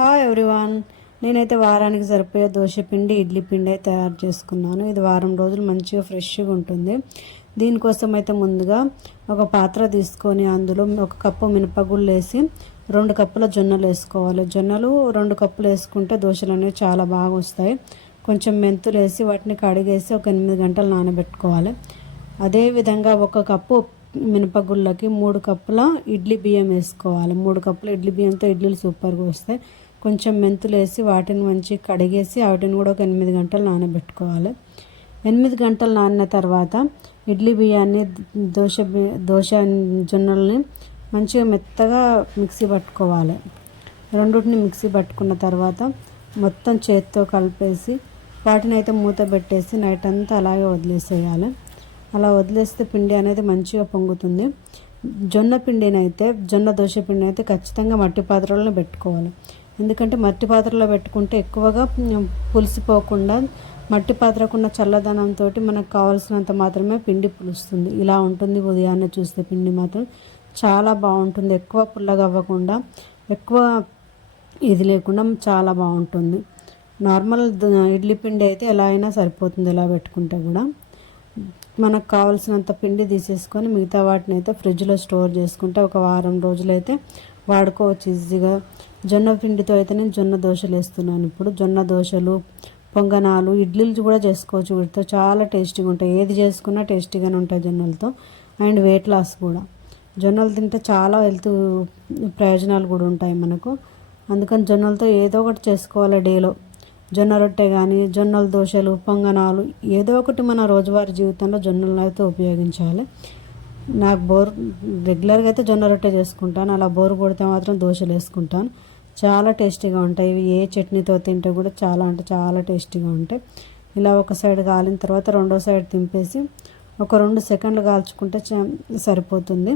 Hi everyone నేనైతే వారానికి సరిపోయే దోశ పిండి ఇడ్లీ పిండి అయితే తయారు చేసుకున్నాను. ఇది వారం రోజులు మంచిగా ఫ్రెష్గా ఉంటుంది. దీనికోసం అయితే ముందుగా ఒక పాత్ర తీసుకొని అందులో ఒక కప్పు మినపగుళ్ళు వేసి రెండు కప్పుల జొన్నలు వేసుకోవాలి. జొన్నలు రెండు కప్పులు వేసుకుంటే దోశలు అనేవి చాలా బాగా వస్తాయి. కొంచెం మెంతులు వేసి వాటిని కడిగేసి ఒక ఎనిమిది గంటలు నానబెట్టుకోవాలి. అదేవిధంగా ఒక కప్పు మినపగుళ్ళకి మూడు కప్పుల ఇడ్లీ బియ్యం వేసుకోవాలి. మూడు కప్పుల ఇడ్లీ బియ్యంతో ఇడ్లీలు సూపర్గా వస్తాయి. కొంచెం మెంతులు వేసి వాటిని మంచి కడిగేసి వాటిని కూడా ఒక ఎనిమిది గంటలు నానబెట్టుకోవాలి. ఎనిమిది గంటలు నానిన తర్వాత ఇడ్లీ బియ్యాన్ని దోశ దోశ జొన్నల్ని మంచిగా మెత్తగా మిక్సీ పట్టుకోవాలి. రెండింటిని మిక్సీ పట్టుకున్న తర్వాత మొత్తం చేత్తో కలిపేసి వాటిని అయితే మూత పెట్టేసి నైట్ అంతా అలాగే వదిలేసేయాలి. అలా వదిలేస్తే పిండి అనేది మంచిగా పొంగుతుంది. జొన్న పిండినైతే జొన్న దోశ పిండి అయితే ఖచ్చితంగా మట్టి పాత్రలను పెట్టుకోవాలి. ఎందుకంటే మట్టి పాత్రలో పెట్టుకుంటే ఎక్కువగా పులిసిపోకుండా మట్టి పాత్రకున్న చల్లదనంతో మనకు కావాల్సినంత మాత్రమే పిండి పులుస్తుంది. ఇలా ఉంటుంది ఉదయాన్నే చూస్తే పిండి మాత్రం. చాలా బాగుంటుంది. ఎక్కువ పుల్లగా అవ్వకుండా ఎక్కువ ఇది లేకుండా చాలా బాగుంటుంది. నార్మల్ ఇడ్లీ పిండి అయితే ఎలా అయినా సరిపోతుంది ఇలా పెట్టుకుంటే కూడా. మనకు కావాల్సినంత పిండి తీసేసుకొని మిగతా వాటిని అయితే ఫ్రిడ్జ్లో స్టోర్ చేసుకుంటే ఒక వారం రోజులైతే వాడుకోవచ్చు ఈజీగా. జొన్న పిండితో అయితే నేను జొన్న దోశలు వేస్తున్నాను ఇప్పుడు. జొన్న దోశలు పొంగనాలు ఇడ్లీలు కూడా చేసుకోవచ్చు వీటితో. చాలా టేస్టీగా ఉంటాయి. ఏది చేసుకున్నా టేస్టీగానే ఉంటాయి జొన్నలతో. అండ్ వెయిట్ లాస్ కూడా. జొన్నలు తింటే చాలా హెల్త్ ప్రయోజనాలు కూడా ఉంటాయి మనకు. అందుకని జొన్నలతో ఏదో ఒకటి చేసుకోవాలి డేలో. జొన్న రొట్టె కానీ జొన్నల దోశలు పొంగనాలు ఏదో ఒకటి మన రోజువారీ జీవితంలో జొన్నలను అయితే ఉపయోగించాలి. నాకు బోర్ రెగ్యులర్గా అయితే జొన్న రొట్టె చేసుకుంటాను అలా బోర్ కొడితే మాత్రం దోశలు వేసుకుంటాను. చాలా టేస్టీగా ఉంటాయి ఇవి ఏ చట్నీతో తింటే కూడా చాలా అంటే చాలా టేస్టీగా ఉంటాయి. ఇలా ఒక సైడ్ కాలిన తర్వాత రెండో సైడ్ తింపేసి ఒక రెండు సెకండ్లు కాల్చుకుంటే సరిపోతుంది.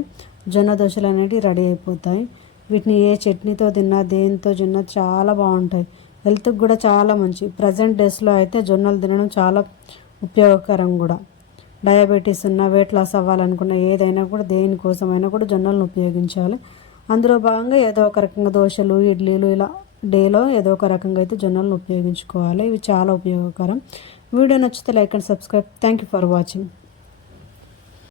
జొన్న దోశలు అనేవి రెడీ అయిపోతాయి. వీటిని ఏ చట్నీతో తిన్నా దేనితో తిన్నా చాలా బాగుంటాయి. హెల్త్కి కూడా చాలా మంచి ప్రజెంట్ డేస్లో అయితే జొన్నలు తినడం చాలా ఉపయోగకరం కూడా. డయాబెటీస్ ఉన్న వెయిట్ లాస్ అవ్వాలనుకున్న ఏదైనా కూడా దేనికోసమైనా కూడా జొన్నలను ఉపయోగించాలి. అందులో భాగంగా ఏదో ఒక రకంగా దోశలు ఇడ్లీలు ఇలా డేలో ఏదో ఒక రకంగా అయితే జొన్నలను ఉపయోగించుకోవాలి. ఇవి చాలా ఉపయోగకరం. వీడియో నచ్చితే like and subscribe. Thank you for watching